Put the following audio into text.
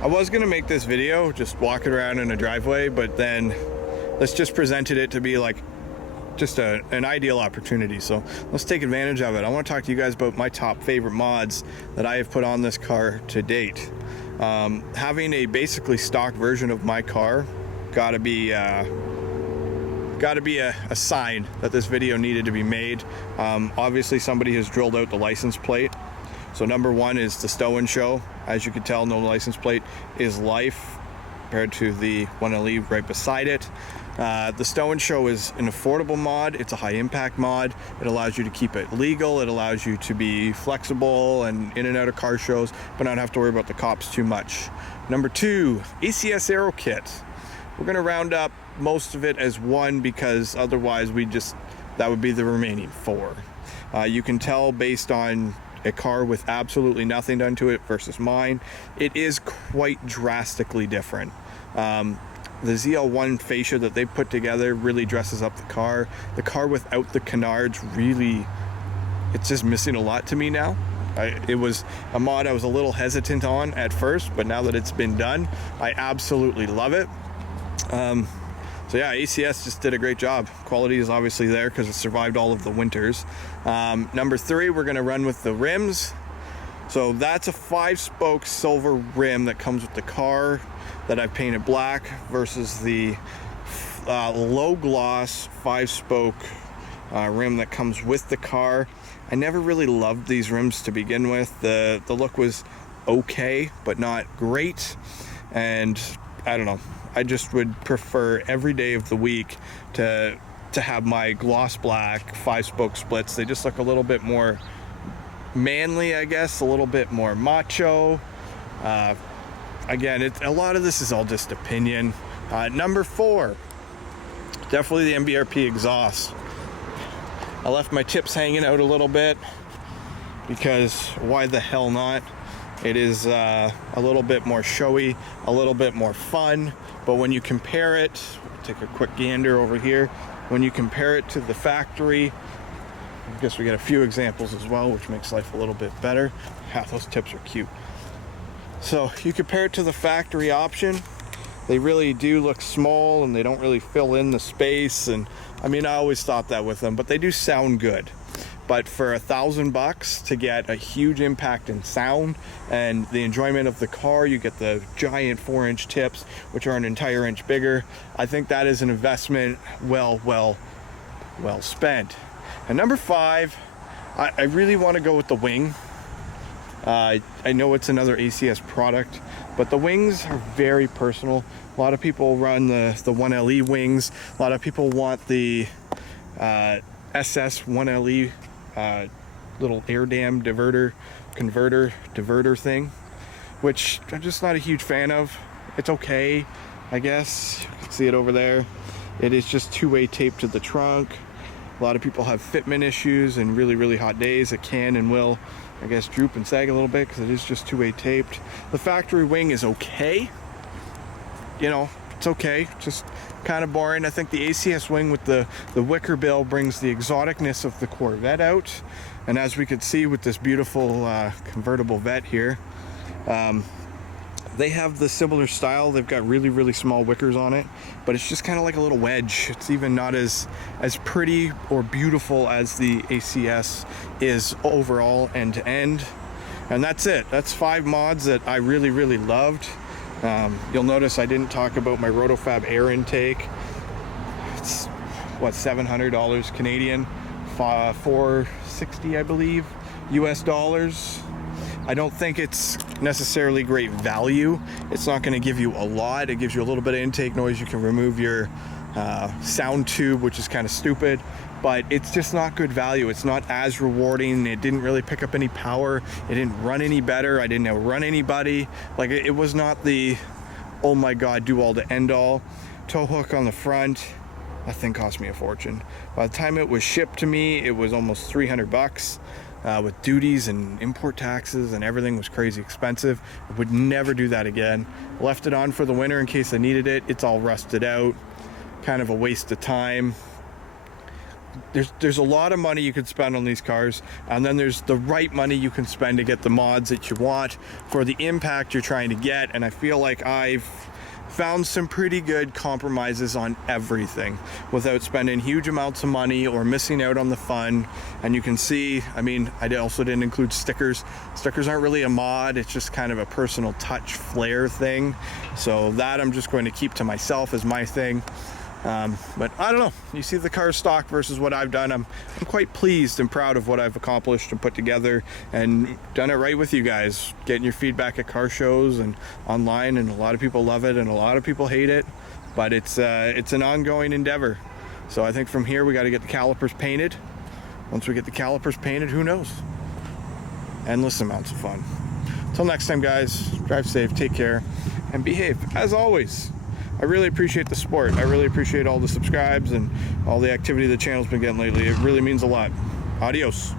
I was gonna make this video just walking around in a driveway, but then let's just presented it to be like just an ideal opportunity. So let's take advantage of it. I want to talk to you guys about my top favorite mods that I have put on this car to date. Having a basically stock version of my car gotta be a sign that this video needed to be made. Obviously somebody has drilled out the license plate. So number one is the stow and show. As you can tell, no license plate is life compared to the 1LE right beside it. The stow and show is an affordable mod. It's a high impact mod. It allows you to keep it legal. It allows you to be flexible and in and out of car shows, but not have to worry about the cops too much. Number two, ACS Aero Kit. We're gonna round up most of it as one because otherwise that would be the remaining four. You can tell based on a car with absolutely nothing done to it versus mine, it is quite drastically different. The ZL1 fascia that they put together really dresses up the car. The car without the canards really, it's just missing a lot to me now. It was a mod I was a little hesitant on at first, but now that it's been done, I absolutely love it. So yeah, ACS just did a great job. Quality is obviously there because it survived all of the winters. Number three, we're gonna run with the rims. So that's a 5-spoke silver rim that comes with the car that I've painted black versus the low gloss 5-spoke rim that comes with the car. I never really loved these rims to begin with. The look was okay, but not great. And I don't know, I just would prefer every day of the week to have my gloss black 5-spoke splits. They just look a little bit more manly, I guess, a little bit more macho. Again, a lot of this is all just opinion. Number four, definitely the MBRP exhaust. I left my tips hanging out a little bit because why the hell not? It is a little bit more showy, a little bit more fun, but when you compare it, take a quick gander over here, when you compare it to the factory, I guess we get a few examples as well, which makes life a little bit better. Yeah, those tips are cute. So you compare it to the factory option, they really do look small and they don't really fill in the space. And I mean, I always thought that with them, but they do sound good. But for $1,000 to get a huge impact in sound and the enjoyment of the car, you get the giant 4-inch tips, which are an entire inch bigger. I think that is an investment well spent. And number five, I really want to go with the wing. I know it's another ACS product, but the wings are very personal. A lot of people run the 1LE wings. A lot of people want the SS 1LE little air dam diverter thing, which I'm just not a huge fan of. It's okay, I guess. You can see it over there. It is just 2-way tape to the trunk. A lot of people have fitment issues and really hot days. It can and will, I guess, droop and sag a little bit because it is just 2-way taped. The factory wing is okay. You know, it's okay, just kind of boring. I think the ACS wing with the wicker bill brings the exoticness of the Corvette out. And as we could see with this beautiful convertible Vette here, they have the similar style. They've got really small wickers on it, but it's just kind of like a little wedge. It's even not as pretty or beautiful as the ACS is overall end to end. And that's it. That's 5 mods that I really loved. You'll notice I didn't talk about my Rotofab air intake. It's what, $700 Canadian, $460 I believe US dollars. I don't think it's necessarily great value. It's not going to give you a lot. It gives you a little bit of intake noise. You can remove your sound tube, which is kind of stupid, but it's just not good value. It's not as rewarding. It didn't really pick up any power. It didn't run any better. I didn't outrun anybody. Like, it was not the, oh my God, do all to end all. Tow hook on the front, that thing cost me a fortune. By the time it was shipped to me, it was almost $300. With duties and import taxes and everything was crazy expensive. I would never do that again. Left it on for the winter in case I needed it. It's all rusted out. Kind of a waste of time. there's a lot of money you could spend on these cars, and then there's the right money you can spend to get the mods that you want for the impact you're trying to get. And I feel like I've found some pretty good compromises on everything without spending huge amounts of money or missing out on the fun. And you can see, I mean, I also didn't include stickers. Stickers aren't really a mod, it's just kind of a personal touch flair thing. So that I'm just going to keep to myself as my thing. But I don't know, you see the car stock versus what I've done. I'm quite pleased and proud of what I've accomplished and put together and done it right with you guys, getting your feedback at car shows and online, and a lot of people love it and a lot of people hate it, but it's an ongoing endeavor. So I think from here we got to get the calipers painted. Once we get the calipers painted, who knows? Endless amounts of fun. Till next time, guys, drive safe, take care, and behave. As always, I really appreciate the support. I really appreciate all the subscribes and all the activity the channel's been getting lately. It really means a lot. Adios.